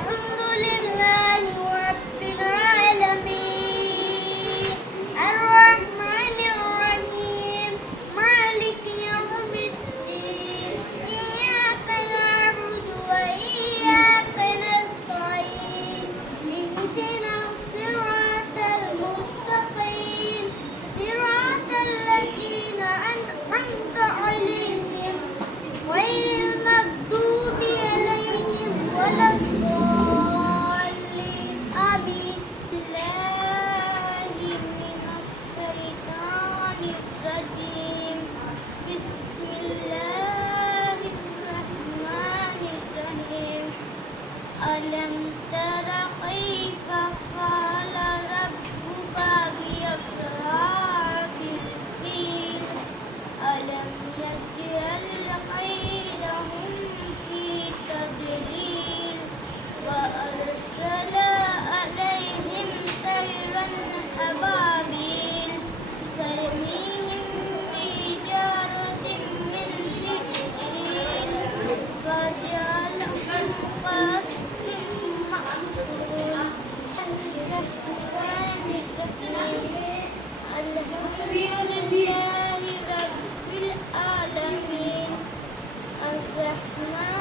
الحمد لله رب العالمين الرحمن الرحيم مالك يوم الدين إياك نعبد وإياك نستعين اهدنا الصراط المستقيم صراط الذين أنعمت عليهم غير المغضوب عليهم ولا الضالين آمين. بالله من الشيطان الرجيم بسم الله الرحمن الرحيم ألم تر كيف فعل ربك بأصحاب الفيل ألم يجعل كيدهم في تضليل وأرسل عليهم طيرا أبابيل ترميهم بحجارة من سجيل فجعلهم كعصف مأكول. الرحمن الرحيم الحمد لله رب العالمين الرحمن